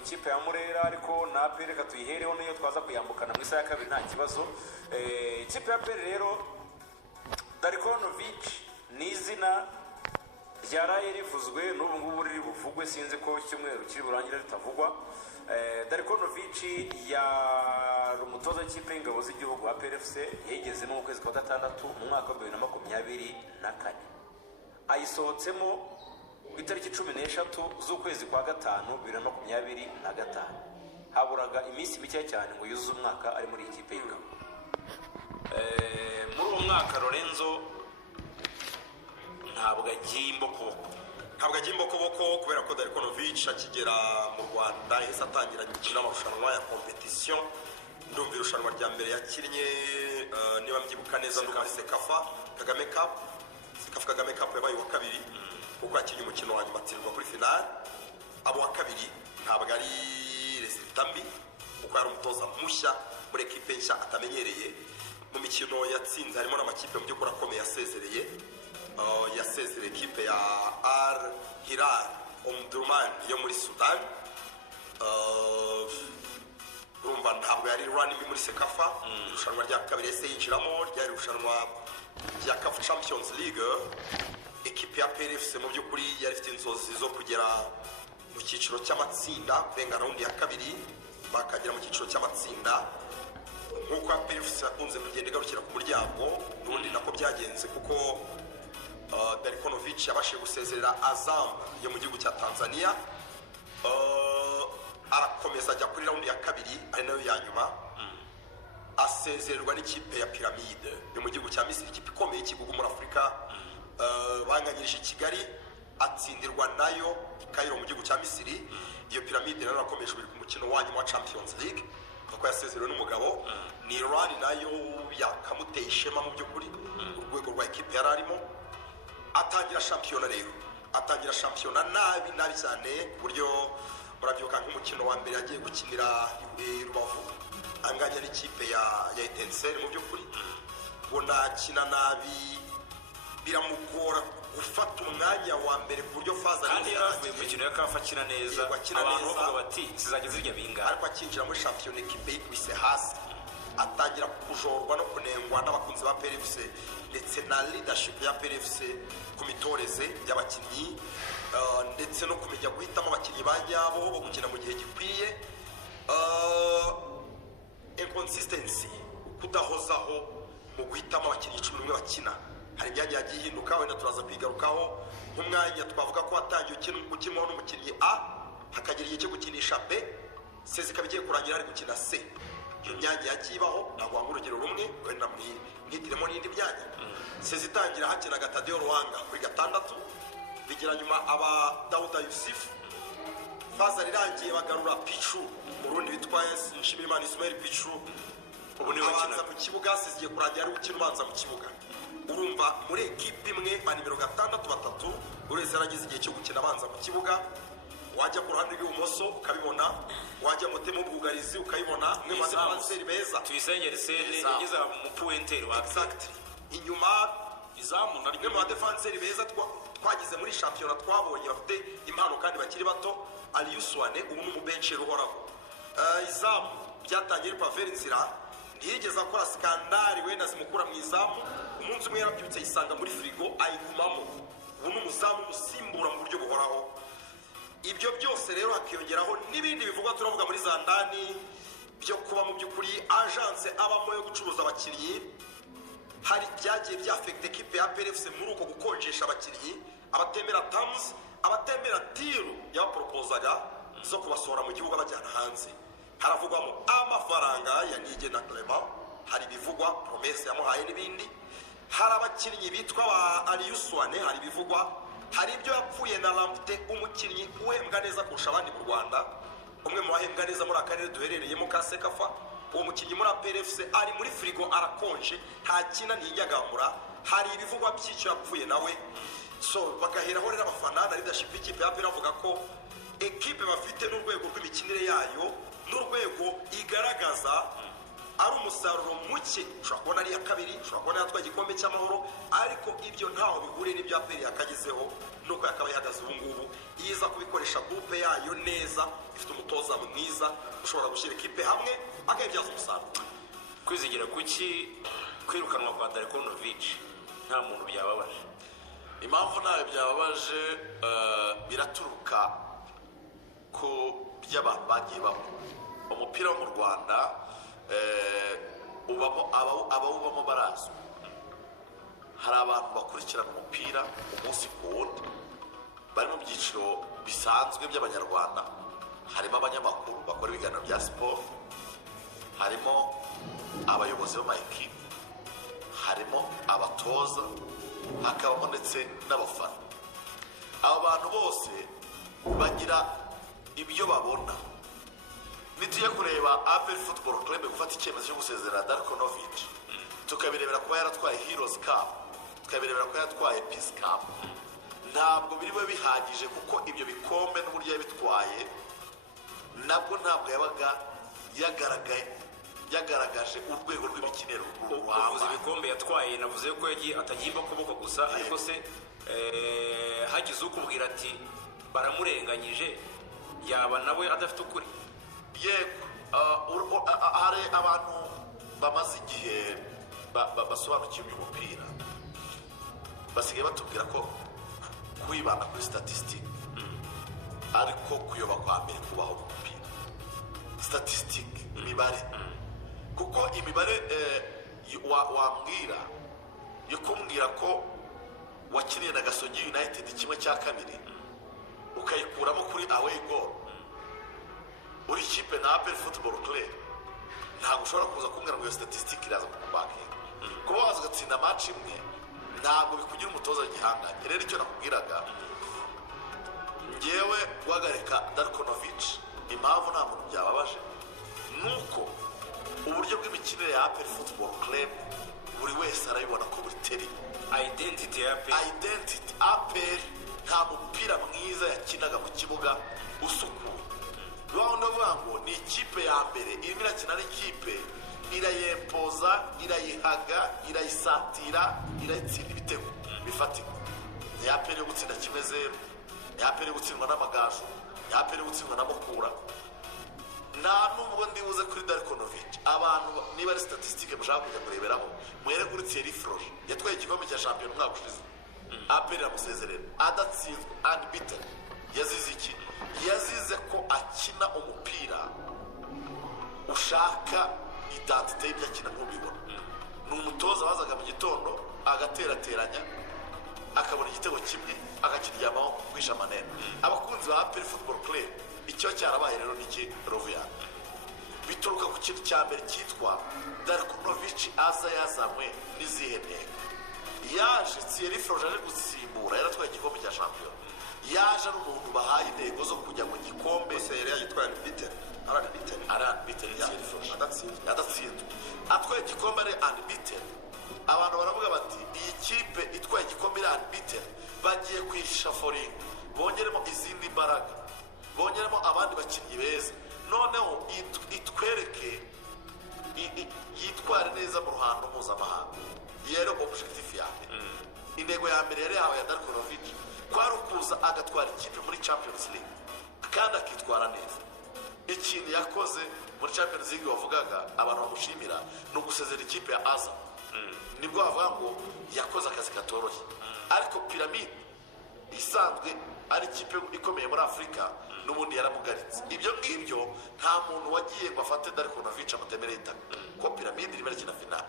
ikipe ya Murera ariko na APR reka tuyihereho niyo twaza kuyambukana mu isaha ya kabiri nta kibazo. Ikipe ya APR rero Darikonovic ni izina ryaraye rivuzwe n'ubu ngubu riri buvugwe, sinzi ko cyumweru kiri burangira ritavugwa. Darikonovic yari umutoza w'ikipe y'ingabo z'igihugu wa PRFC yigezemo mu kwezi kwa gatandatu mu mwaka wa 2024 ayisohotsemo ku itariki 13 z'ukwezi kwa gatanu 2025 haburaga iminsi mike cyane ngo yuzuze umwaka ari muri ikipe y'ingabo. Muri uwo mwaka Lorenzo ntabwo agiye imbokoboko kubera ko Darikonovic akigera mu Rwanda yahise atangira gukina amarushanwa ya competition. Ndumva irushanwa rya mbere yakinnye niba mbyibuka neza ndumva ari Sekafa Kagame Cup yabaye wa kabiri kuko yakinnye umukino wa nyuma atsindwa kuri final. Abo wa kabiri ntabwo ari resultat mbi kuko yari umutoza mushya muri ekipe nshya atamenyereye. Mu mikino yatsinze harimo n'amakipe mu by'ukuri akomeye yasezereye ekipe ya Al Hilal Omdurman yo muri Sudan. Urumva ntabwo yari run muri Sekafa. Irushanwa rya kabiri yahise yinjiramo ryari irushanwa rya CAF Champions League. Ekipe ya PRFC mu by'ukuri yari ifite inzozi zo kugera mu cyiciro cy'amatsinda kurenga raundi ya kabiri bakagera mu cyiciro cy'amatsinda nk'uko PRFC yakunze kugenda igarukira ku muryango. N'ubundi nako byagenze kuko Darikonovic yabashije gusezerera Azam yo mu gihugu cya Tanzania. Arakomeza ajya kuri raundi ya kabiri ari nayo ya nyuma asezererwa n'ikipe ya Pyramide yo mu gihugu cya Misiri, ikipe ikomeye ikihugu muri Afurika. Banganyirije i Kigali atsindirwa nayo i Cairo mu gihugu cya Misiri. Iyo Pyramide nayo yakomeje ku mukino wa nyuma wa Champions League kuko yasezerewe n'umugabo. Ni Iran nayo yakamuteye ishema mu by'ukuri urwego rwa ekipe yari arimo. Atangira shampiyona rero nabi cyane ku buryo murabyibuka nk'umukino wa mbere yagiye gukinira Rubavu anganya n'ikipe ya Etincelle. Mu by'ukuri ubona akina nabi biramugora gufata umwanya wa mbere ku buryo faza kandi yaravuye mu mikino ya CAF akina neza. Abantu bavuga bati zizajya zirya binga, ariko akinjira muri shampiyona ekipe yikubise hasi atangira kujorwa no kunengwa n'abakunzi ba PRFC ndetse na leadership ya PRFC ku mitoreze y'abakinnyi ndetse no kumenya guhitamo abakinnyi ba nyabo bo gukina mu gihe gikwiye. Inconsistency, kudahozaho mu guhitamo abakinnyi 11 bakina. Hari imyanya yagiye ihinduka, wenda turaza kwigarukaho. Nk'umwanya twavuga ko watangiye ukinwaho n'umukinnyi A hakagira igihe cyo gukinisha B, C zikaba igiye kurangira ari gukina C. Iyo myanya yagiye ibaho, ntabwo wanga urugero rumwe wenda mwihitiremo n'indi myanya. C zitangira hakinaga Tadeo Ruhanga kuri gatandatu, bigira nyuma aba Dauda Yusuf. Faza rirangiye bagarura Pichu Burundi bitwaye Nshimirimana Ismail Pichu. Ubu niwe wakina mu kibuga, zigiye kurangira ari gukina ubanza mu kibuga. Urumva muri ekipe imwe ba nimero 6 uretse yaragize igihe cyo gukina abanza mu kibuga. Wajya ku ruhande rw'ibumoso ukabibona, wajya mu temo bwugarizi ukayibona. Mwe mu bavanseri beza tuyisengere sene igeza mu pointer wa exact inyuma izamu na rimwe mu bavanseri beza twagize muri championnat twabonye bafite impano kandi bakiri bato. Aliyuswane ubu mu bench ruhoraho. Izamu byatangiye kwa Verinzira ntiyigeze akora skandali wenda zimukura mu izamu. Umunsi umwe yarabyutse yisanga muri frigo ayigumamo. Ubu n'umuzamu musimbura mu buryo buhoraho. Ibyo byose rero hakiyongeraho n'ibindi bivugwa turavuga muri za ndani byo kuba mu by'ukuri agence abamo yo gucuruza abakinnyi. Hari byagiye byafekte ekipe ya PRFC muri uko gukonjesha abakinnyi, abatemera terms, abatemera deal yabaproposaga zo kubasohora mu gihugu abajyana hanze. Haravugwamo amafaranga ya Nige na Clement, hari bivugwa promesse yamuhaye n'ibindi. Hari abakinnyi bitwa ba Aliyuswane, hari bivugwa. Hari ibyo yapfuye na Lampte, umukinnyi uhembwa neza kurusha abandi mu Rwanda, umwe mu bahembwa neza muri akarere duherereyemo ka Sekafa. Uwo mukinnyi muri PRFC ari muri frigo arakonje, nta kina ntiyagamura. Hari ibivugwa by'icyo yapfuye nawe. So bagaheraho rero abafana na leadership y'ikipe ya PRFC avuga ko ekipe bafite n'urwego rw'imikinire yayo n'urwego igaragaza ari umusaruro muke ushobora kubona ari iya kabiri, ushobora kubona yatwaye igikombe cy'amahoro, ariko ibyo ntaho bihuriye n'ibyo APR yakagezeho nuko yakabaye ihagaze ubu ngubu. Iyo iza kubikoresha groupe yayo neza, ifite umutoza mwiza ushobora gushyira ikipe hamwe akayibyaza umusaruro. Kwizigira kuki kwirukanwa kwa Darkonovic nta muntu byababaje? Impamvu nawe byababaje biraturuka ku by'abantu bagiye babo. Umupira wo mu Rwanda abawubamo barazwi. Hari abantu bakurikirana umupira umunsi ku wundi, bari mu byiciro bisanzwe by'abanyarwanda. Harimo abanyamakuru bakora ibiganiro bya siporo, harimo abayobozi b'amakipe, harimo abatoza, hakabamo ndetse n'abafana. Abo bantu bose bagira ibyo babona. Nituye kureba APR Football Club gufata icyemezo cyo gusezerera Darkonovic, tukabirebera kuba yaratwaye Heroes Cup, tukabirebera ko yatwaye Peace Cup, ntabwo biriwe bihagije, kuko ibyo bikombe n'uburyo yabitwaye nabwo ntabwo yabaga yagaragaje urwego rw'imikinire uvuze ibikombe yatwaye, navuze ko yagiye atagimba kuboko gusa, ariko se hagize ukubwira ati baramurenganyije, yaba nawe adafite ukuri? Yego, hari abantu bamaze igihe basobanukiwe umupira, basigaye batubwira ko kwibanda kuri statistique ariko kuyoba kwa mbere kubaho mu mupira. Statistique, imibare, kuko imibare wambwira yo kumbwira ko wakiniye na Gasogi United 1/2 ukayikuramo kuri away goal, uri ikipe na APR Football Club, ntabwo ushobora kuza kumbwira ngo iyo statistique iraza kukubakinga. Kuba waza ugatsinda match imwe ntabwo bikugira umutoza w'igihanganye. Rero icyo nakubwiraga, ngewe guhagarika Darkonovic, impamvu nta muntu byababaje nuko uburyo bw'imikinire ya APR Football Club buri wese arabibona ko buri teri identity ya APR nta mupira mwiza yakinaga mu kibuga usukuye. Rwanda vuga ngo ni ikipe ya mbere irimo irakina n'ikipe irayempoza, irayihaga, irayisatira, irayitsinda ibitego bifatika. Ni APR yo gutsinda 1-0, ni APR yo gutsindwa n'amagaju, ni APR yo gutsindwa na Mukura. Nta nubwo ndibuze kuri Darkonovic. Abantu niba ari statistique mushaka kujya kureberaho, mwere kuri Thierry Froge yatwaye igikombe cya champion umwaka ushize, APR yamusezerera adatsinzwe, unbeaten. Yazize iki? Yazize ko akina umupira ushaka identite y'ibyo akina ntubibona. Ni umutoza wazaga mu gitondo agaterateranya akabona igitego kimwe akakiryamaho kwisha manene. Abakunzi ba APR Football Club icyo cyarabaye rero niki Rovian, bituruka ku kintu cya mbere cyitwa Darkonovic aza yazanywe n'izihe ntego. Yaje Thierry Froge ari gusimbura, yaratwaye igikombe cya champion, yaje ari umuntu bahaye intego zo kujya mu gikombe. Se yari yitwaye unbeaten Thierry Froge adatsinzwe, atwaye igikombe ari unbeaten. Abantu baravuga bati iyi kipe itwaye igikombe ari unbeaten, bagiye kwishaforinga, bongeremo izindi mbaraga, bongeremo abandi bakinnyi beza, noneho itwereke yitware neza mu ruhando mpuzamahanga. Yero objectif yawe, intego ya mbere yari yawe ya Darkonovic kwari ukuza agatwara ikipe muri Champions League kandi akitwara neza. Ikintu yakoze muri Champions League wavugaga abantu bamushimira ni ugusezera ikipe ya Azam. Nibwo bavuga ngo yakoze akazi katoroshye, ariko Pyramide isanzwe ari ikipe ikomeye muri Afurika n'ubundi yaramugaritse. Ibyo ngibyo nta muntu wagiye ngo afate Darkonovic amutemere itaka, ko Pyramide irimo irakina finale,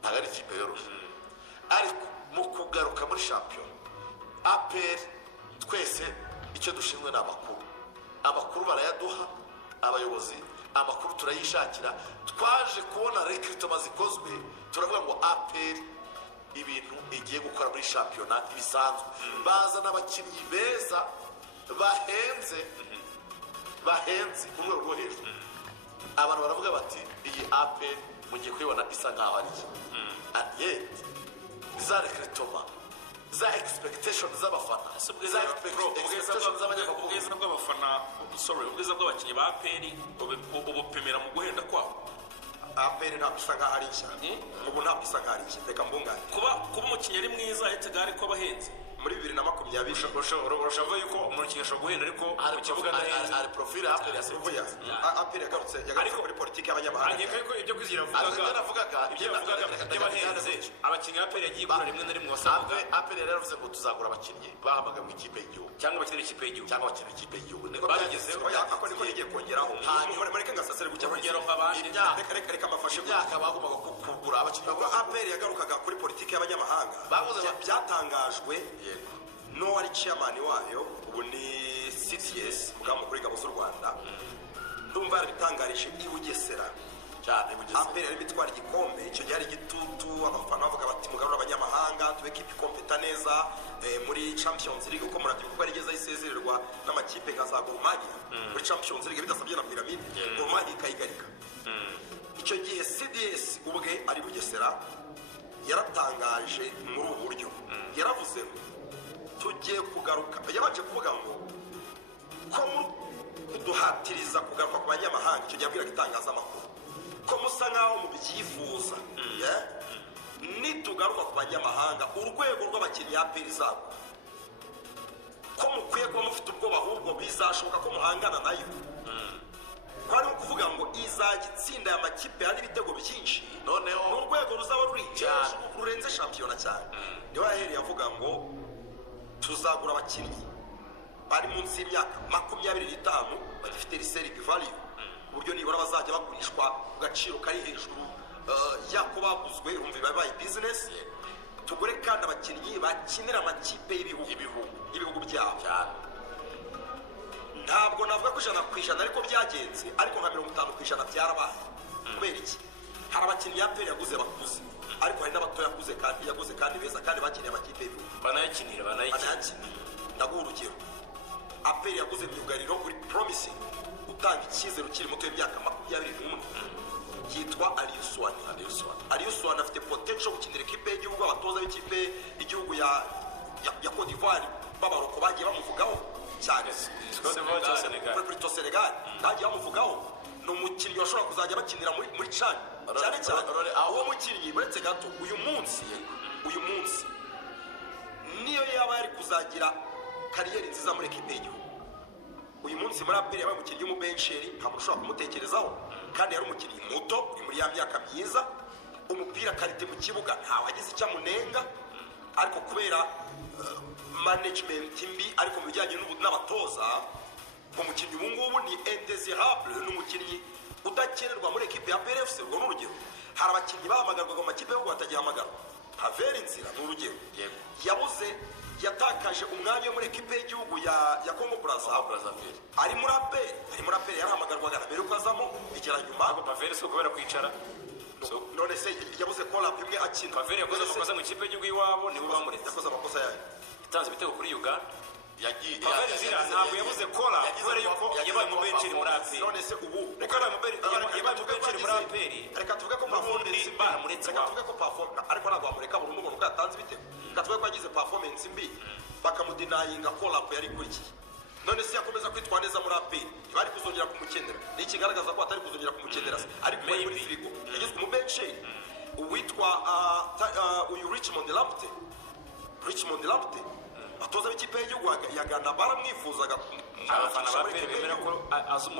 ntabwo ari ikipe yoroshye. Ariko mu kugaruka muri champion APR, twese icyo dushinzwe ni amakuru barayaduha abayobozi, amakuru turayishakira. Twaje kubona recruitment zikozwe, turavuga ngo APR ibintu igiye gukora muri championnat ibisanzwe, bazana abakinnyi beza bahenze ku rwego rwo hejuru. Abantu baravuga bati iyi APR mugiye kuyibona isa nkaho ari and yet za recruitment, za expectation z'abafana, za expectation z'abanyamakuru, ubwiza bw'abafana, ubwiza bw'abakinnyi ba APR ubupimira mu guhenda kwabo. aperi ntabwo isa nkaho ari nshya ubu ntabwo isa nkaho ari nshya reka mbungane kuba umukinnyi ari mwiza ahetse gare ko abahenze muri 2020 urashaka yuko umukinnyi ashobora guhenda ariko mu kibuga adahenze ari profile aperi ya uvuya aperi yagarutse muri politiki y'abanyamahanga anyeka yuko ibyo kwizera navugaga by'abahenze abakinnyi aperi yagiye igura rimwe na rimwe wasangaga aperi yari yaravuze ngo tuzagura abakinnyi bahamagaye mu ikipe y'igihugu cyangwa bakinira ikipe y'igihugu cyangwa bakinira ikipe y'igihugu babigezeho ako niko nigiye kongeraho mureke ngasasire gutya kongeraho nk'abandi reka mbafashe imyaka bagombaga kugura abakinnyi ubwo aperi yagarukaga kuri politiki y'abanyamahanga byatangajwe n'uwari chairman wayo ubu ni CTS ubwamo kuri gabo z'u Rwanda ndumva yarabitangarije i Bugesera cyane aperi yari bitwara igikombe icyo gihe ari igitutu abafana bavuga bati mugarura abanyamahanga tube kipe ikompeta neza muri Champions League uko murabyibuka ko yarigeze ayisezererwa n'amakipe nka za Gor Mahia muri Champions League bidasabye na piramide Gor Mahia ikayigarika icyo gihe CDS ubwe ari Bugesera yaratangaje muri ubu buryo yaravuze ngo tugiye kugaruka yabanje kuvuga ngo ko kuduhatiriza kugaruka ku banyamahanga icyo gihe abwiraga itangazamakuru ko musa nkaho mubyifuza nitugaruka ku banyamahanga urwego rw'abakinnyi ya aperi zabo ko mukwiye kuba mufite ubwoba ahubwo bizashoboka ko muhangana nayo ko ari ukuvuga ngo izajya itsinda aya makipe hari ibitego byinshi noneho n'urwego ruzaba ruri rurenze shampiyona cyane niho yahereye avuga ngo tuzagura abakinnyi bari munsi y'imyaka 25 bagifite reserve value uburyo nibura bazajya bagurishwa ku gaciro kari hejuru yako baguzwe urumva babaye business tugure kandi abakinnyi bakinira amakipe y'ibihugu byabo ntabwo navuga ko 100% ariko byagenze ariko nka 50% byarabaye kubera iki hari abakinnyi ya peri yaguze bakuze ariko hari n'abato yaguze kandi beza kandi bakiniye amakipe y'ibihugu banayakinira ndaguha urugero aperi yaguze myugariro uri promising utanga icyizere ukiri muto y'imyaka 21 yitwa Aliyuswane afite potential gukinira ikipe y'igihugu abatoza b'ikipe y'igihugu ya Cote d'Ivoire b'abaroko bagiye bamuvugaho cyane kuri Senegal bagiye bamuvugaho ni umukinnyi washobora kuzajya bakinira muri CHAN cyane cyane uwo mukinnyi uretse gato uyu munsi niyo yaba yari kuzagira kariyeri nziza muri ekipe y'igihugu uyu munsi muri aperi yabaye umukinnyi w'umubensheri nta muntu ushobora kumutekerezaho kandi yari umukinnyi muto uri muri ya myaka myiza umupira karite mu kibuga ntawagize icyo amunenga ariko kubera management mbi ariko mu bijyanye n'abatoza umukinnyi ubu ngubu ni indesirable n'umukinnyi udakenerwa muri ekipe ya PRFC urwo n'urugero hari abakinnyi bahamagarwaga mu makipe yo guhatagihamagarwa Haveri Nzira ni urugero yatakaje umwanya muri ekipe y'igihugu ya Congo Brazzaville ari muri aperi yarahamagarwaga na mbere uko azamo igera nyuma Haveri si ukubera kwicara none se yabuze call-up imwe akina Haveri yakoze amakosa mu ikipe y'igihugu iwabo nibo bamuretse yakoze amakosa yayo yatanze ibitego kuri Uganda yagiye Haveri Nzira ntabwo yabuze call-up kubera yuko yabaye mu benchiri muri aperi none se ubu yabaye mu benchiri muri aperi reka tuvuge ko performance baramuretse reka tuvuge ko performance ariko ntabwo bamureka burundu umuntu yatanze ibitego reka tuvuge ko yagize performance mbi bakamudinayinga call-up yari ikurikiye none se yakomeza kwitwara neza muri aperi bari kuzongera kumukenera ni ikigaragaza ko atari kuzongera kumukenera ariko muri frigo yagizwe mu benchiri uwitwa uyu Richmond Lamptey atoza b'ikipe y'igihugu ya Ghana baramwifuzaga abafana ba peri bemera ko azi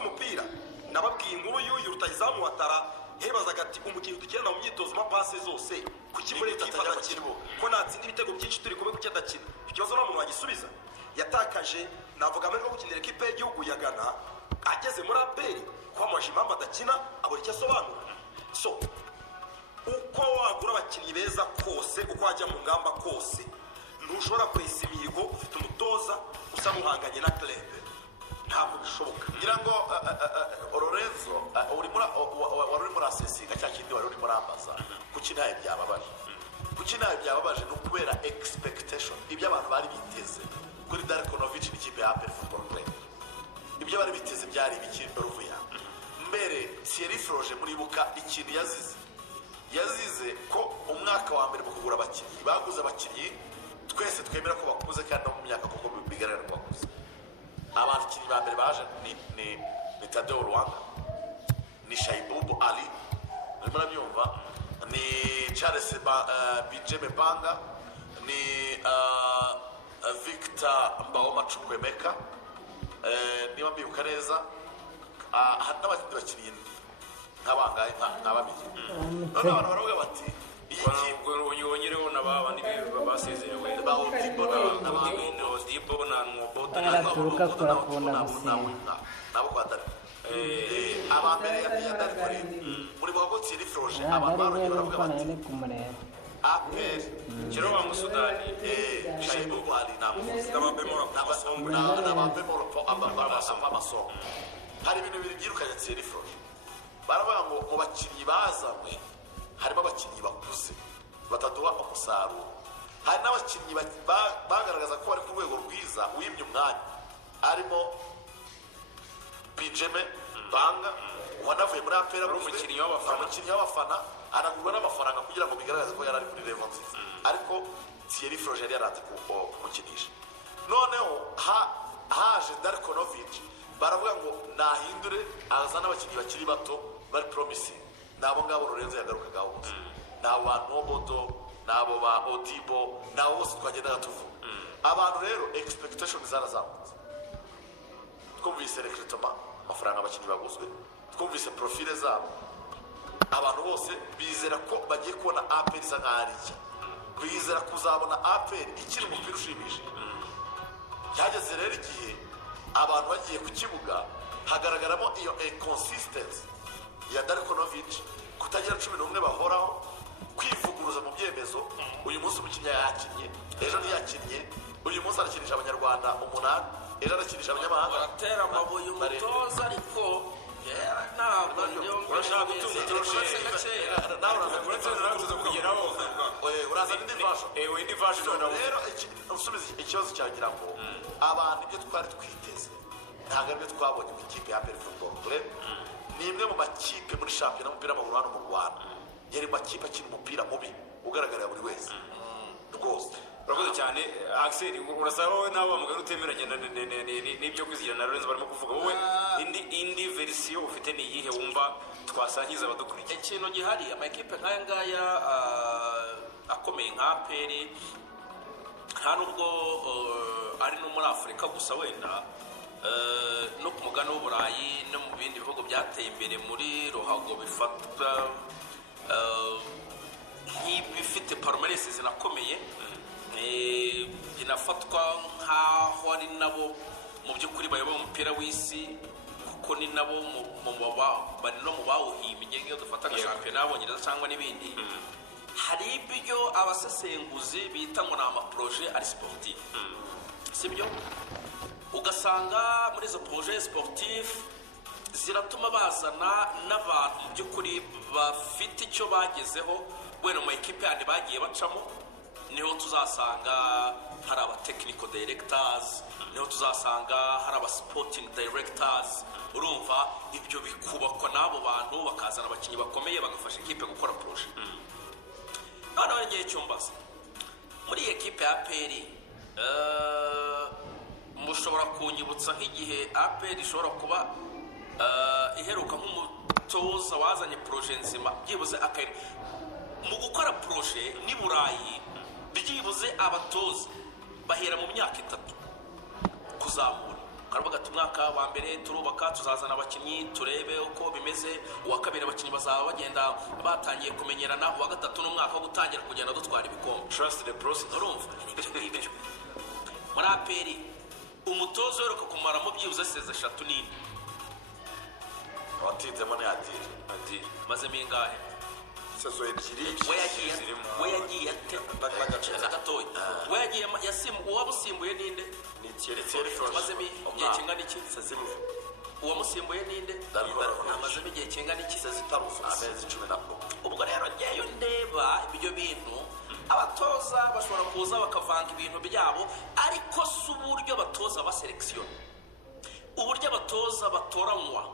umupira nababwiye inkuru y'uyu rutayizamu watara hebazaga ati umukinnyi dukenera mu myitozo pase zose kuki muri ekipa adakina ko natsinda ibitego byinshi turi kumwe kuki adakina ikibazo nta muntu wagisubiza yatakaje navuga amahirwe yo gukinira ekipe y'igihugu ya Ghana ageze muri aperi kwamaje impamvu adakina abura icyo asobanura so uko wagura abakinnyi beza kose uko wajya mu ngamba kose ntushobora kwesa imihigo ufite umutoza usa n'uhanganye na club ntabwo bishoboka ngira ngo Lorenzo wari uri muri asesinga cya kindi wari uri muri ambaza kuki ntayo byababaje ni ukubera expectation ibyo abantu bari biteze kuri Darkonovic n'ikipe ya APR Football Club ibyo bari biteze byari ibiki ruvuya mbere Thierry Froge muribuka ikintu yazize ko umwaka wa mbere mu kugura abakinnyi baguze abakinnyi twese twemera ko bakuze kandi no mu myaka kuko bigaragara ko bakuze abakinnyi ba mbere baje ni Tadeo Rwanda ni Shaibubu Ali murabyumva ni Charles Bijeme Banga, ni Victor Mbawoma Chukwemeka, niba mbibuka neza, hari n'abandi bakinnyi nk'abangahe nka babiri. None abantu baravuga bati wongereho n'abandi basezerewe ba Odibo na Nwobota araturuka kurakunda gusimba nabo kwa Dari abambere ya Dari kuri muri bagotsi ni Froje abantu barongera baravuga bati kumureba APR kiro wa Musudani Shaibu Wali n'ababemoro hari ibintu bibiri byirukanye Thierry Froge. Baravuga ngo mu bakinnyi bazanywe harimo abakinnyi bakuze bataduha umusaruro, hari n'abakinnyi bagaragaza ko bari ku rwego rwiza wimye umwanya, harimo Bijeme Banga wanavuye muri APR umukinnyi w'abafana anagurwa n'amafaranga kugira ngo bigaragaze ko yari ari kuri level nziza, ariko Thierry Froge yari yaranze kumukinisha. Noneho haje Darkonovic, baravuga ngo nahindure azana abakinnyi bakiri bato bari promising, nabo ngabo Lorenzo yagarukagaho bose, nabo ba Nobodo, nabo ba Odibo, nabo bose twagendaga tuvuga. Abantu rero expectation zarazamutse, twumvise recruitment amafaranga abakinnyi baguzwe, twumvise profile zabo, abantu bose bizera ko bagiye kubona APR isa nkaho ari nshya, bizera kuzabona APR ikiri umupira ushimishije. Byageze rero igihe abantu bagiye ku kibuga hagaragaramo iyo inconsistency ya Darkonovic, kutagira 11 bahoraho, kwivuguruza mu byemezo. Uyu munsi umukinnyi yakinnye, ejo ntiyakinnye, uyu munsi arakinisha abanyarwanda 8, ejo arakinisha abanyamahanga. Baratera amabuye umutoza ariko ntabwo urashaka gutunga turushe nawe uraza kugeraho uraza indi version indi version rero usubiza ikibazo cyagira ngo abantu ibyo twari twiteze ntabwo aribyo twabonye mu ikipe ya APR Football Club. Ni imwe mu makipe muri shampiyona y'umupira w'amaguru hano mu Rwanda, yari makipe akina umupira mubi ugaragarira buri wese rwose. urakoze cyane Axel, urasaba wowe nawe wamugana utemeranya n'ibyo kwizigirana na Lorenzo barimo kuvuga, wowe indi verisiyo ufite ni iyihe wumva twasangiza abadukurikiye? ikintu gihari amakipe nk'aya ngaya akomeye nka APR nta nubwo ari no muri Afurika gusa, wenda no ku mugani w'Uburayi no mu bindi bihugu byateye imbere muri ruhago bifatwa nk'ibifite palmarès zinakomeye, binafatwa nk'aho ari nabo mu by'ukuri bayoboye umupira w'isi, kuko ni nabo bari no mu bawuhimbye iyo dufata nka shampiyona y'Abongereza cyangwa n'ibindi. Hari ibyo abasesenguzi bita ngo ni amaproje ari sportif, sibyo? Ugasanga muri izo proje sportif ziratuma bazana n'abantu mu by'ukuri bafite icyo bagezeho, wenda mu ekipe yandi bagiye bacamo. Niho tuzasanga hari aba technical directors, niho tuzasanga hari aba sporting directors. Urumva ibyo bikubakwa n'abo bantu, bakazana abakinnyi bakomeye bagafasha ekipe gukora proje. Noneho ngiye cyumbaza muri iyi ekipe ya APR, mushobora kunyibutsa nk'igihe APR ishobora kuba iheruka nk'umutoza wazanye proje nzima, byibuze mu gukora proje ni Burayi, byibuze abatoza bahera mu myaka 3 kuzamura. Karavuga ati umwaka wa mbere turubaka, tuzazana abakinnyi turebe uko bimeze, uwa kabiri abakinnyi bazaba bagenda batangiye kumenyerana, uwa gatatu n'umwaka wo gutangira kugenda dutwara ibikombe. Trust the process. Urumva ibyo muri APR umutoza uheruka kumaramo byibuze seze 3 n'indi watinzemo ntiyatira mazemo ingahe sezo ebyiri we yagiye ate gatoya, we yagiye uwamusimbuye ninde? ni Thierry Froge mazemo igihe kingana iki? uwamusimbuye ninde? amazemo igihe kingana iki? amezi 10. ubwo rero ngeyo ndeba ibyo bintu, abatoza bashobora kuza bakavanga ibintu byabo, ariko si uburyo abatoza baselekisiona, uburyo abatoza batoranywa.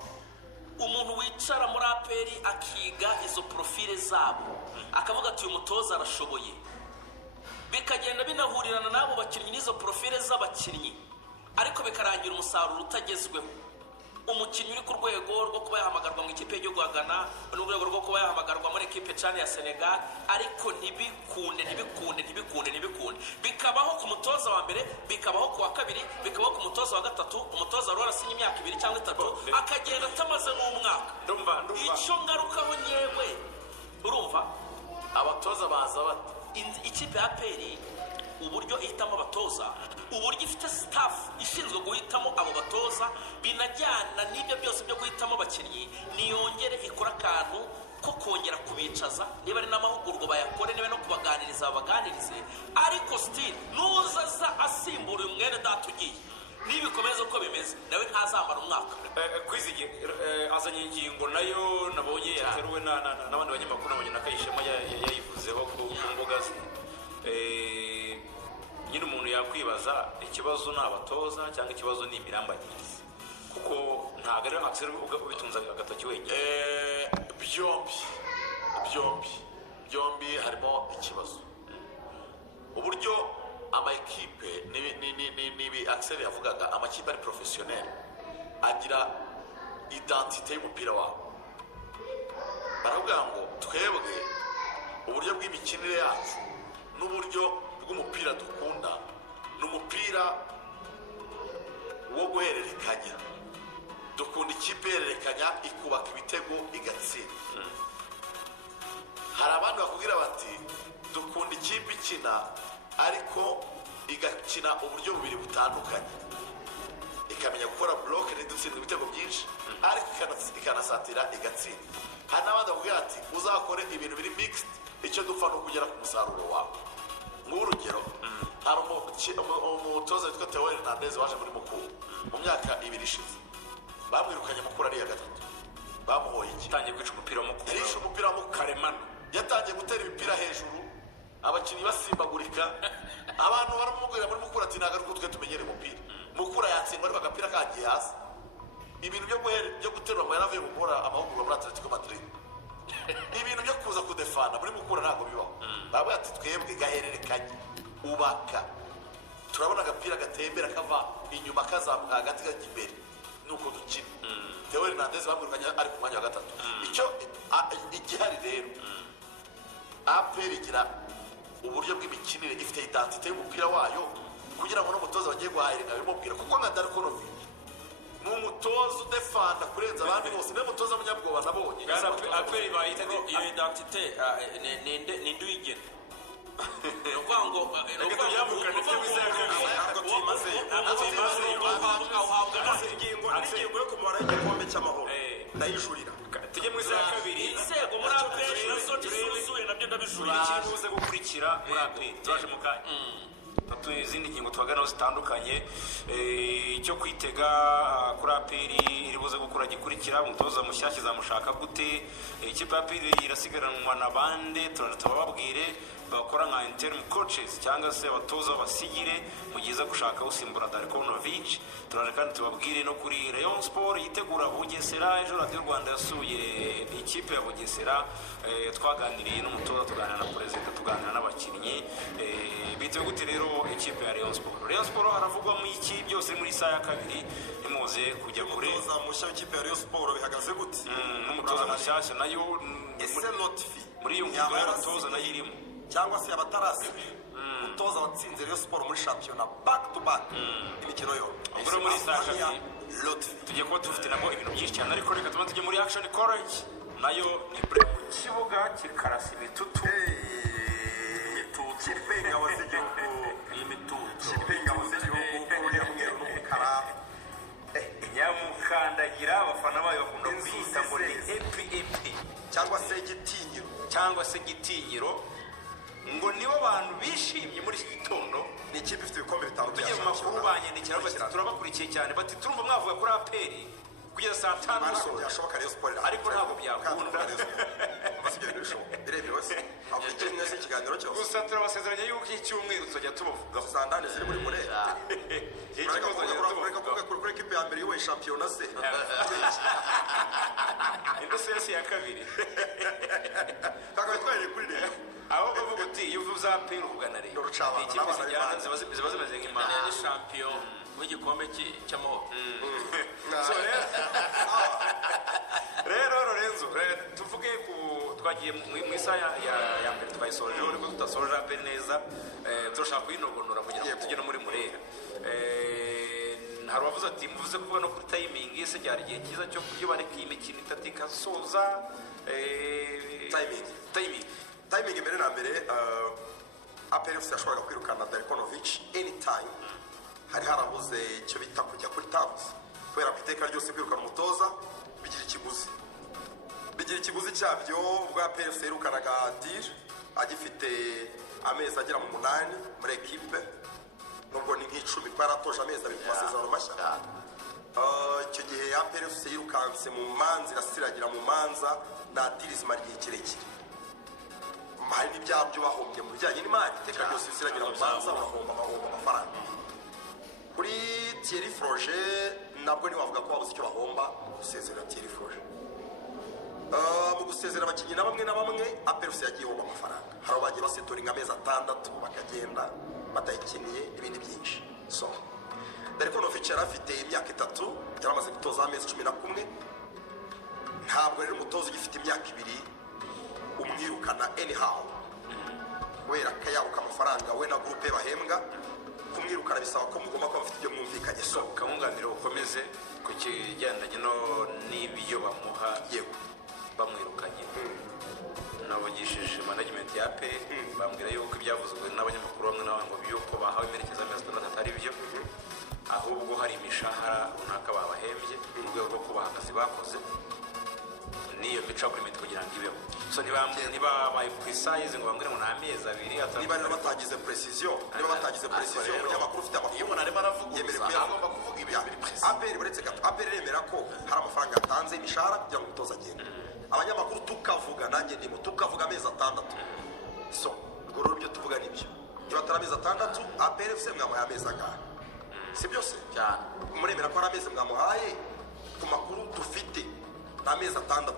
Umuntu wicara muri APR akiga izo profile zabo, akavuga ati uyu mutoza arashoboye, bikagenda binahurirana n'abo bakinnyi n'izo profile z'abakinnyi, ariko bikarangira umusaruro utagezweho. umukinnyi uri ku rwego rwo kuba yahamagarwa mu ikipe y'igihugu ya Ghana n'urwego rwo kuba yahamagarwa muri ekipe cyane ya Senegal, ariko ntibikunde bikabaho ku mutoza wa mbere, bikabaho ku wa kabiri, bikabaho ku mutoza wa gatatu, umutoza wari warasinye imyaka 2 cyangwa 3 akagenda atamaze n'umwaka. Icyo ngarukaho nyewe urumva abatoza baza bate ikipe ya APR uburyo ihitamo abatoza, uburyo ifite staff ishinzwe guhitamo abo batoza, binajyana n'ibyo byose byo guhitamo abakinnyi, niyongere ikora akantu ko kongera kubicaza, niba ari n'amahugurwa bayakore, niba no kubaganiriza babaganirize, ariko still nuzaza asimbura uyu mwene data ugiye, nibikomeza uko bimeze nawe ntazamara umwaka. Kwizige azanye ingingo nayo nabonye yateruwe n'abandi banyamakuru, nabonye na Kayishema yayivuzeho ku mbuga ze. Nyine umuntu yakwibaza ikibazo ni abatoza cyangwa ikibazo ni imirambagirizi, kuko ntabwo ari Axel ubitunze agatoki wenyine. byombi harimo ikibazo. Uburyo amakipe nibi Axel yavugaga, amakipe ari professionnel agira identité y'umupira wabo. Baravuga ngo twebwe uburyo bw'imikinire yacu n'uburyo bw'umupira dukunda n'umupira wo guhererekanya. Dukunda ikipe ihererekanya, ikubaka ibitego igatsinda. Hari abandi bakubwira bati dukunda ikipe ikina ariko igakina uburyo bubiri butandukanye, ikamenya gukora block ntidutsinda ibitego byinshi ariko ikanasatira igatsinda. Hari n'abandi bakubwira ati uzakore ibintu biri mixed, icyo dupfa ni ukugera ku musaruro wawe. Nk'urugero, hari umutoza witwa Theo Hernandez waje muri Mukura mu myaka 2 ishize, bamwirukanye Mukura ari ya gatatu. Bamuhoye iki? Yatangiye kwica umupira wa Mukura. Yarishe umupira wa Mukura karemano, yatangiye gutera imipira hejuru, abakinnyi basimbagurika. Abantu baramubwira muri Mukura ati ntago ariko twe tumenyere umupira. Mukura yatsindwa ariko agapira kagiye hasi. Ibintu byo guterura mu yaravuye gukora amahugurwa muri Atletico Madrid. Ibintu byo kuza kudefana muri Mukura ntago bibaho. Bavuga ati twebwe gahererekanye ubaka, turabona agapira gatembera kava inyuma kazamuka hagati kajya imbere, nuko dukina. Theo Hernandez bamwirukanye ari ku mwanya wa gatatu. Icyo igihari rero, APR igira uburyo bw'imikinire, ifite identité y'umupira wayo, kugira ngo n'umutoza bagiye guhahirika bimubwira, kuko nka Darkonovic ni umutoza udefanda kurenza abandi bose, niwe mutoza munyabwoba nabonye. APR bayita iyo identité ninde uyigena? ingingo yo kumara igikombe cy'amahoro ndayijurira. Tujye mu isaha ya kabiri. Inzego muri APR nazo nisuzuye nabyo ndabijurira. Ikintu uze gukurikira muri APR turaje mu kanya. Izindi ngingo twaganaho zitandukanye, icyo kwitega kuri APR iri buze gukora gikurikira. Umutoza mushyashya izamushaka gute? Ikipe ya APR irasigaranwa na bande? Turababwire bakora nka interim coaches cyangwa se abatoza basigire mu gihe za gushaka usimbura Darkonovic. Turaje kandi tubabwire no kuri Rayon Sport yitegura Bugesera. Ejo Radio Rwanda yasuye ikipe ya Bugesera, twaganiriye n'umutoza, tuganira na perezida, tuganira n'abakinnyi. Bitewe gute rero ikipe ya Rayon Sport? Rayon Sport haravugwa mu iki byose muri saa ya kabiri, imuze kujya kure. Umutoza mushya w'ikipe ya Rayon Sport bihagaze gute? N'umutoza mushyashya nayo ese Lotfi muri iyo ngingo y'abatoza nayo irimo, cyangwa se abatarasi umutoza watsinze Rayon Sport muri shampiyona back to back imikino yo ubwo muri saa kabiri Lotfi. tugiye kuba dufite nabwo ibintu byinshi cyane, ariko reka tuba tujye muri Action College nayo ni break. Ikibuga kikarasa imitutu, kipe ingabo z'igihugu, kipe ingabo z'igihugu kuriya mweru n'umukara nyamukandagira. Abafana bayo bakunda kwita ngo ni APAP cyangwa se Gitinyiro, ngo nibo bantu bishimye muri iki gitondo. ni ikipe ifite ibikombe bitanu bya tugiye mu makuru banyandikira bati turabakurikiye cyane, bati turumva mwavuga kuri APR kugeza saa 5 z'ijoro. byashoboka Rayon Sport Ariko ntabwo byakunda. birebye wese akurikira neza ikiganiro cyose. Gusa turabasezeranya yuko icyumweru tuzajya tubavuga Sandane ziri muri murere. ikibazo Kureka kuri ekipe ya mbere yowe shampiyona se. indosesi ya kabiri Kakaba twaye kuri rero. abo bavuga uti iyo uvuze aperi uvugana rero N'urucabana, ni ikipe n'abana zijyana b'Imana. ziba zimeze nk'imana ni champion w'igikombe cy'amahoro. So, rero Lorenzo tuvuge ku twagiye mu isaha ya mbere twayisoje ariko tudasoje aperi neza turashaka kuyinogonora kugira ngo tujye no muri Murera. Hari uwavuze ati muvuze kuvuga no kuri tayimingi ese byari igihe cyiza cyo kuryo bareka iyi mikino itatu ikasoza tayimingi mbere na mbere APR FC yashoboraga kwirukana Darikonovic anytime hari harabuze icyo bita kujya kuri tabuzi kubera ko iteka ryose kwirukana umutoza bigira ikiguzi cyabyo ubwo APR FC yirukanaga Dir agifite amezi agera mu 8 muri ekipe nubwo ni nk'icumi ko yaratoje amezi abiri ku masezerano mashya. Icyo gihe APR FC yirukanse mu manza irasiragira mu manza na Dir zimara igihe kirekire. Hari n'ibyabyo bahombye mu bijyanye n'imari iteka ryose isiragira mu manza bahomba amafaranga. Kuri Thierry Froger nabwo ntiwavuga ko babuze icyo bahomba gusezera Thierry Froger. Mu gusezera abakinnyi na bamwe APR FC yagiye ihomba amafaranga. Hari abo bagiye basetoringa amezi 6 bakagenda batayikiniye ibindi byinshi. So Darikonovic yari afite imyaka 3 yaramaze gutoza amezi 11. Ntabwo rero umutoza ugifite imyaka 2 umwirukana anyhow kubera akayabo k'amafaranga we na groupe bahembwa. Kumwirukana bisaba ko mugomba kuba mufite ibyo mwumvikanye. So kamwunganira ukomeze ku kigendanye n'ibyo bamuha yego bamwirukanye. Nabagishije management ya APR bambwira yuko ibyavuzwe n'abanyamakuru bamwe n'abandi ngo byuko bahawe imerekeza amezi 6 atari byo, ahubwo hari imishahara runaka babahembye mu rwego rwo kubaha akazi bakoze n'iyo mico agreement kugira ngo ibeho. So nibabaye precise ngo bambwire ngo ni amezi 2 niba rero batagize precision umunyamakuru ufite amakuru iyo umuntu arimo aravuga yemerewe gusa agomba kuvuga ibintu biri precise. APR uretse gato APR remera ko hari amafaranga yatanze imishahara kugira ngo umutoza agende. Abanyamakuru tukavuga nanjye ndimo tukavuga amezi 6. So ubwo rero ibyo tuvuga nibyo niba atari amezi 6 APR FC mwamuhaye amezi angahe? Si byose cyane muremera ko ari amezi mwamuhaye ku makuru dufite ni amezi 6.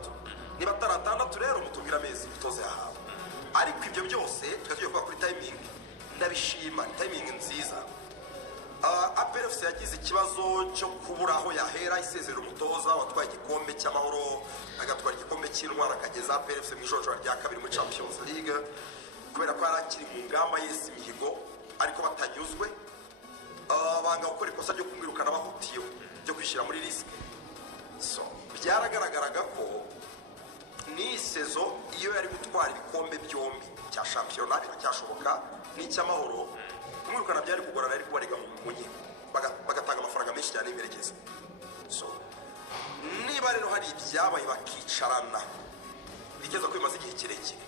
Niba atari 6 rero mutubwira amezi umutoza yahawe. Ariko ibyo byose tugiye kuvuga kuri timing ndabishima timing nziza. APR FC yagize ikibazo cyo kubura aho yahera isezerera umutoza watwaye igikombe cy'amahoro agatwara igikombe cy'intwara akageza APR FC mu ijoro rya kabiri muri Champions League kubera ko yarakiri mu ngamba y'isi mihigo ariko batanyuzwe banga gukora ikosa ryo kumwirukana bahutiyeho ryo kwishyira muri risk. So byaragaragaraga ko ni sezo iyo yari gutwara ibikombe byombi cya shampiyona biracyashoboka n'icy'amahoro kumwirukana byari kugorana ariko barega mu nkiko bagatanga amafaranga menshi cyane y'imperekeza. So niba rero hari ibyabaye bakicarana bigeza ko bimaze igihe kirekire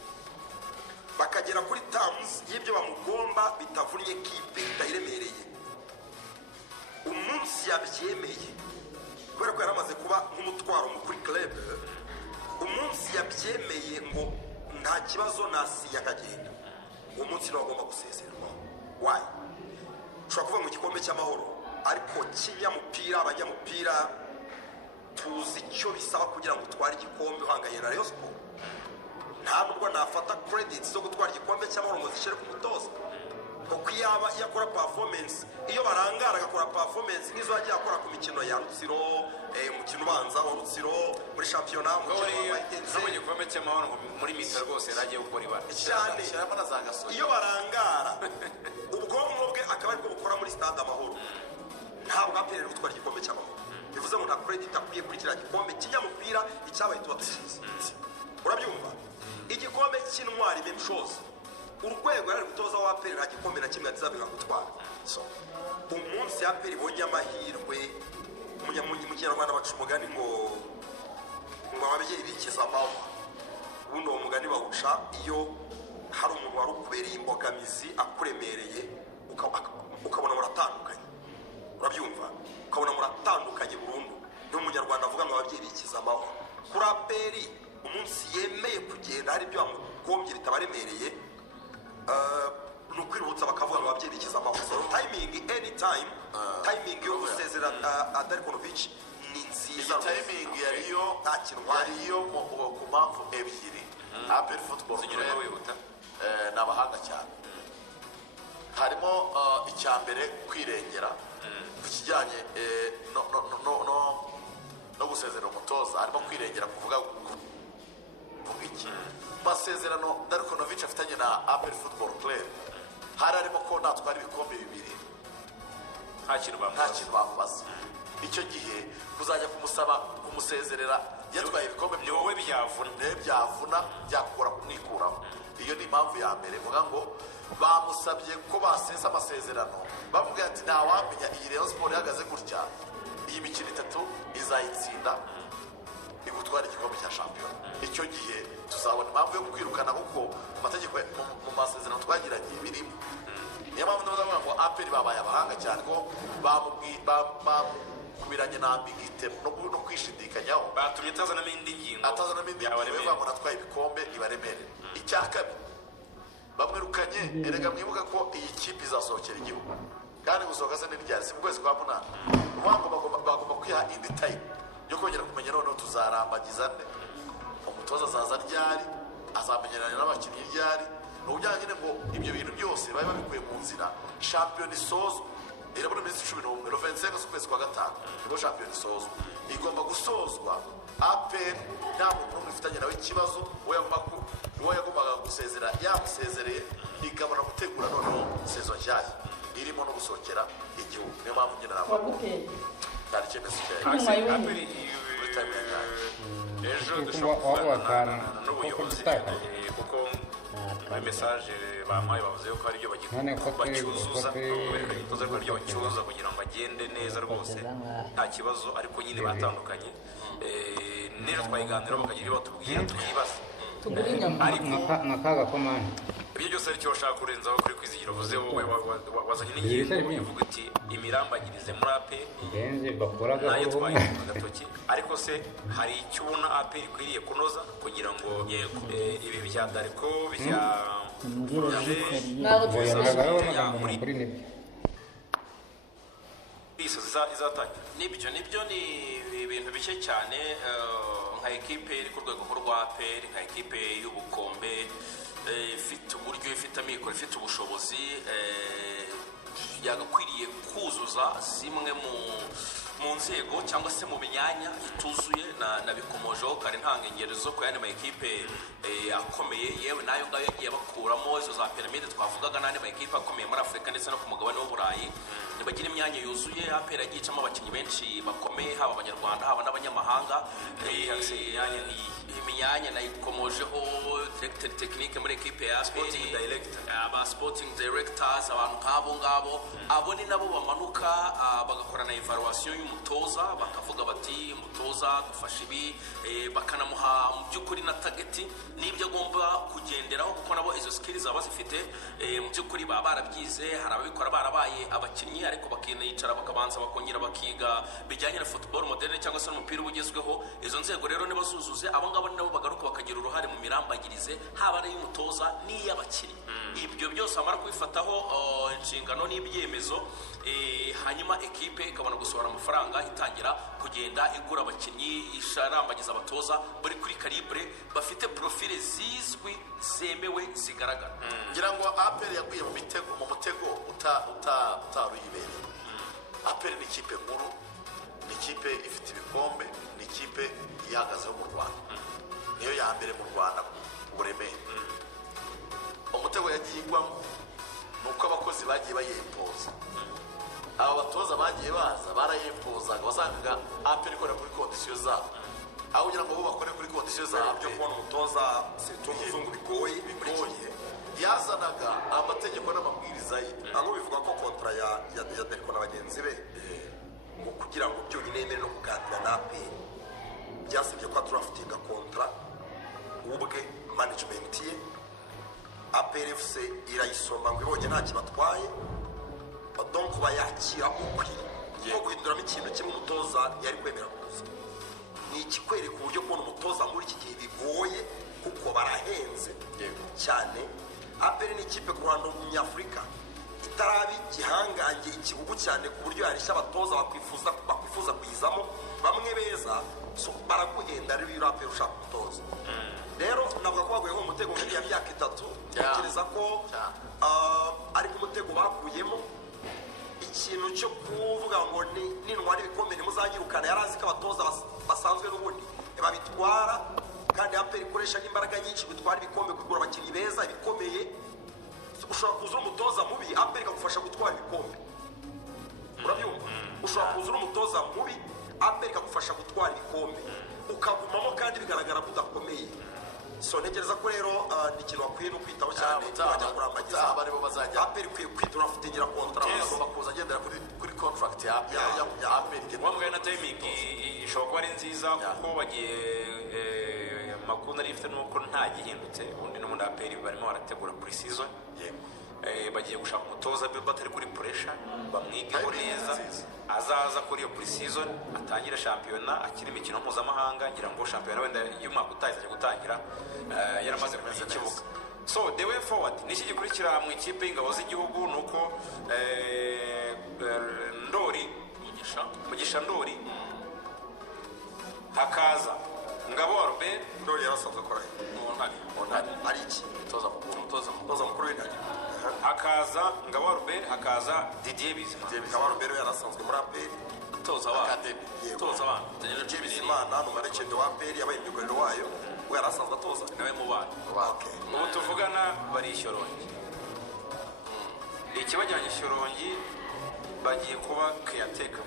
bakagera kuri terms y'ibyo bamugomba bitavunnye kipe bitayiremereye umunsi yabyemeye kubera ko yaramaze kuba nk'umutwaro mu kuri club umunsi yabyemeye ngo nta kibazo nasinya akagenda uwo munsi niwo agomba gusezerwa. Why? Ushobora kuvuga mu gikombe cy'amahoro ariko kinyamupira abanyamupira tuzi icyo bisaba kugira ngo utware igikombe uhanganye na Rayon Sport. Nta nubwo nafata credits zo gutwara igikombe cy'amahoro ngo zishyire ku mutoza kuko yaba yakora performance iyo barangara agakora performance nk'izo yagiye akora ku mikino ya Rutsiro umukino ubanza wa Rutsiro muri shampiyona umukino wa Itense mu gikombe cy'amahoro muri mita rwose yaragiye gukora ibara cyane iyo barangara ubwonko bwe akaba ariko bukora muri stade Amahoro ntabwo aperera gutwara igikombe cy'amahoro bivuze ngo nta credit akwiye kuri kiriya gikombe kinyamupira icyabaye tuba dusize. Urabyumva igikombe cy'intwari même chose urwego yari gutoza wa APR nta gikombe na kimwe azabika gutwara. So umunsi APR ibonye amahirwe mu Kinyarwanda baca umugani ngo ababyeyi bikiza amahwa ubundi uwo mugani bawuca iyo hari umuntu wari ukubereye imbogamizi akuremereye ukabona muratandukanye. Urabyumva ukabona muratandukanye burundu niyo umunyarwanda avuga ngo ababyeyi bikiza amahwa. Kuri APR umunsi yemeye kugenda hari ibyo bamugombye bitabaremereye ni ukwirutsa bakavuga ngo ababyeyi bikiza amahoro. So timing anytime timing yo gusezera Darikonovic ni nziza. Timing yariyo nta kintu yariyo ku mpamvu ebyiri. APR Football zigira Club wihuta ni abahanga cyane. Harimo icya mbere kwirengera ku kijyanye no gusezerera umutoza, harimo kwirengera kuvuga iki masezerano Darkonovic afitanye na APR Football Club, hari arimo ko natwara ibikombe bibiri nta kintu bamubaza. Icyo gihe kuzajya kumusezerera yatwaye ibikombe wowe byavuna byakugora kumwikuraho. Iyo ni impamvu ya mbere vuga ngo bamusabye ko basesa amasezerano, bamubwira ati ntawamenya iyi Rayon Sport ihagaze gutya, iyi mikino 3 izayitsinda igutwara igikombe cya shampiyona. Icyo gihe tuzabona impamvu yo kwirukana kuko amategeko mu masezerano twagiranye birimo. Niyo mpamvu ndavuga ngo APR babaye abahanga cyane ko bamubiranye na ambiguïté no kwishidikanyaho, batumye atazanamo indi ngingo bavuga ngo natwaye ibikombe ibaremere. Icya kabiri bamwirukanye, erega mwibuka ko iyi kipe izasohokera igihugu kandi gusohoka se n'iryari si mu kwezi kwa munani. Bagomba kwiha indi time yo kongera kumenya noneho tuzarambagiza nde, umutoza azaza ryari, azamenyerana n'abakinnyi ryari. Ni ubujyanye nyine ngo ibyo bintu byose bari babikuye mu nzira, shampiyona isozwa irabona iminsi 11 25 z'ukwezi kwa gatanu nibwo shampiyona isozwa. Igomba gusozwa APR nta muntu n'umwe ufitanye nawe ikibazo, uwo yagombaga gusezera yamusezereye, ikabona gutegura noneho sezo nshyashya irimo no gusohokera igihugu. Niyo mpamvu nyine navuga cyari icyemezo ejo dushobora n'ubuyobozi kuko muri mesaje bampaye bavuze ko ari byo bacyuzuza kugira ngo agende neza rwose nta kibazo, ariko nyine batandukanye. Nero twayiganiraho bakagira ibyo batubwira tukibaza, nka kaga komani ibyo byose ari cyo bashaka kurenzaho kuri Kwizigira uvuze wowe wazanye n'ingingo uvuga uti imirambagirize muri APR nayo twaye agatoki, ariko se hari icyo ubona APR ikwiriye kunoza kugira ngo ibi bya Darko bya izatangira nibyo ni ibintu bike cyane. Nka ekipe iri ku rwego rwa APR, nka ekipe y'ubukombe ifite uburyo, ifite amikoro, ifite ubushobozi, yagakwiriye kuzuza zimwe mu nzego cyangwa se mu myanya ituzuye. Nabikomojeho kare ntanga ingero zo ku yandi ma ekipe akomeye, yewe nayo ngayo yagiye bakuramo izo za piramide twavugaga n'andi ma ekipe akomeye muri Afurika ndetse no ku mugabane w'Uburayi. Nibagira imyanya yuzuye, APR yagiye icamo abakinnyi benshi bakomeye, haba abanyarwanda haba n'abanyamahanga. Imyanya nayikomojeho directeur technique muri ekipe ya APR, sporting directors, abantu nk'abo ngabo, abo ni nabo bamanuka bagakora na evaluation y'umutoza, bakavuga bati umutoza dufashe ibi, bakanamuha mu by'ukuri na target n'ibyo agomba kugenderaho, kuko nabo izo skills baba zifite. Mu by'ukuri baba barabyize, hari ababikora barabaye abakinnyi ariko bakinicara bakabanza bakongera bakiga bijyanye na football moderne cyangwa se n'umupira ugezweho. Izo nzego rero niba zuzuze, abo ngabo nabo bagaruka bakagira uruhare mu mirambagirize, haba ari y'umutoza n'iy'abakinnyi. Ibyo byose bamara kubifataho inshingano n'ibyemezo, hanyuma ekipe ikabona gusohora amafaranga, itangira kugenda igura abakinnyi, isharambagiza abatoza bari kuri calibre, bafite profile zizwi zemewe zigaragara. Ngira ngo APR yaguye mu mutego utaruyibereye. APR ni ikipe nkuru, ni ikipe ifite ibikombe, ni ikipe ihagazeho mu Rwanda, niyo ya mbere mu Rwanda uburemere. Umutego yagiye igwamo ni uko abakozi bagiye bayempoza. Aba batoza bagiye baza barayempozaga, wasangaga APR ikora kuri kondisiyo zabo, aho kugira ngo bo bakore kuri kondisiyo zabo byo kubona umutoza umuzungu bigoye. Yazanaga amategeko n'amabwiriza ye. Aho bivuga ko kontra ya Darko na bagenzi be ngo kugira ngo byonyine yemere no kuganira na APR byasabye ko aturafitinga kontra ubwe management ye. APR FC irayisoma ngo ibonye nta kibatwaye, donc bayakira ukuri nko guhinduramo ikintu kimwe umutoza yari kwemera kuza. Ni ikikwereka uburyo kubona umutoza muri iki gihe bigoye kuko barahenze cyane. APR ni ikipe ku ruhando rw'Umunyafurika itarabi igihangange ikibugu cyane ku buryo yarisha abatoza bakwifuza kuyizamo, bamwe beza so baraguhenda rero iyo uraperi ushaka umutoza rero navuga ko baguyeho umutego nk'iriya myaka 3 ntekereza ko ari ku mutego bakuyemo ikintu cyo kuvuga ngo n'intwari ibikombe ntimuzanyirukana yari azi ko abatoza basanzwe n'ubundi babitwara kandi aperi ikoresha n'imbaraga nyinshi bitwara ibikombe kugura abakinnyi beza ibikomeye ushobora kuza umutoza mubi aperi ikagufasha gutwara ibikombe urabyumva ushobora kuza umutoza mubi aperi ikagufasha gutwara ibikombe ukagumamo kandi bigaragara ko udakomeye so ntekereza ko rero ni ikintu bakwiye no kwitaho cyane bajya kurambagiza abaribo bazajya aperi ikwiye kwidura afitengera kontra bagomba kuza agendera kuri contract ya aperi wambaye na timing ishobora kuba ari nziza kuko bagiye makuru nari ifite nuko nta gihindutse ubundi no muri aperi barimo barategura pre-season bagiye gushaka umutoza batari kuri pressure bamwigeho neza azaza kuri iyo pre-season atangira shampiyona akiri imikino mpuzamahanga ngira ngo shampiyona wenda y'umwaka utahize gutangira yaramaze kumenya ikibuga so the way forward niki gikurikira mu ikipe y'ingabo z'igihugu nuko Ndori Mugisha Ndori hakaza Ngabo Albert Ndori yarasanzwe akora ari iki umutoza mukuru w'intare hakaza Ngabo Albert hakaza Didier Bizimana Ngabo Albert yarasanzwe muri aperi toza abana Didier Bizimana ni umurekende wa aperi yabaye imyugariro wayo we yarasanzwe atoza nawe mu bana ubu tuvugana bari Shyorongi ikibajyanye Shyorongi bagiye kuba caretaker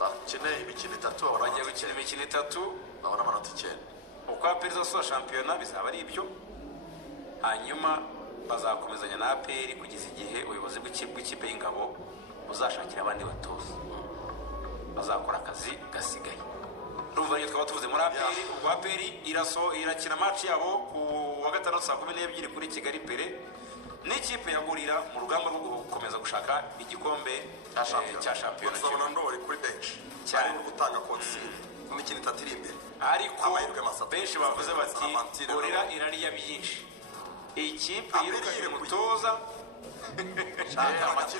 bakeneye imikino 3 bagiye gukina imikino 3 babona amanota 9 uko aperi zosoza shampiyona bizaba ari ibyo hanyuma bazakomezanya na aperi kugeza igihe ubuyobozi bw'ikipe y'ingabo buzashakira abandi batoza bazakora akazi gasigaye urumva rero twaba tuvuze muri aperi ubwo aperi irakina match yabo ku wa gatandatu saa 12 kuri Kigali Pere n'ikipe ya Gorira mu rugamba rwo gukomeza gushaka igikombe cya shampiyona uzabona Ndori kuri bench cyane gutanga consigne mu mikino 3 iri imbere ariko benshi bavuze bati Gorira irariya byinshi ikipe yirukanye umutoza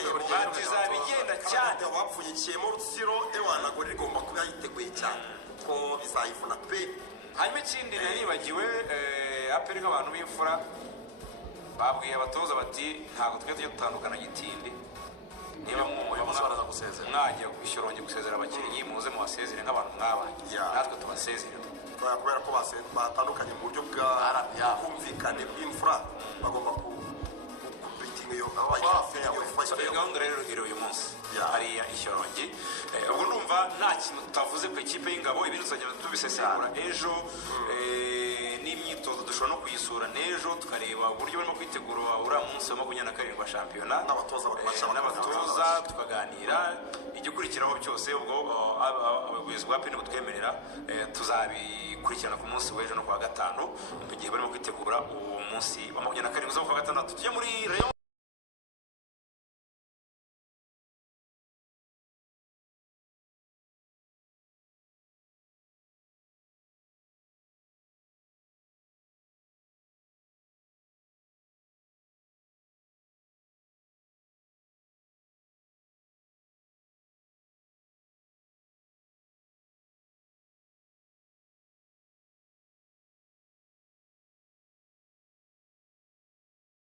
batizabigenda cyane bapfunyikiyemo Rutsiro ewana Gorira igomba kuba yiteguye cyane ko bizayivuna pe hanyuma ikindi nanibagiwe aperi nk'abantu b'imfura babwiye abatoza bati ntabwo twe tujya dutandukana gitindi niba mwajya Shyorongi gusezera abakinnyi muze muhasezere nk'abantu mwabanye natwe tubasezere kubera ko batandukanye mu buryo bwa kumvikane bw'imfura bagomba kubitinga iyo gahunda rero iri uyu munsi hariya Shyorongi ubwo ndumva nta kintu tutavuze ku ikipe y'ingabo ibintu tuzagenda tubisesengura ejo n'imyitozo dushobora no kuyisura n'ejo tukareba uburyo barimo kwitegura uriya munsi wa 27 wa shampiyona n'abatoza tukaganira igikurikiraho byose ubwo abayobozi bwa peni butwemerera tuzabikurikirana ku munsi w'ejo no kuwa gatanu mu gihe barimo kwitegura uwo munsi wa 27 wa gatandatu tujye muri Rayon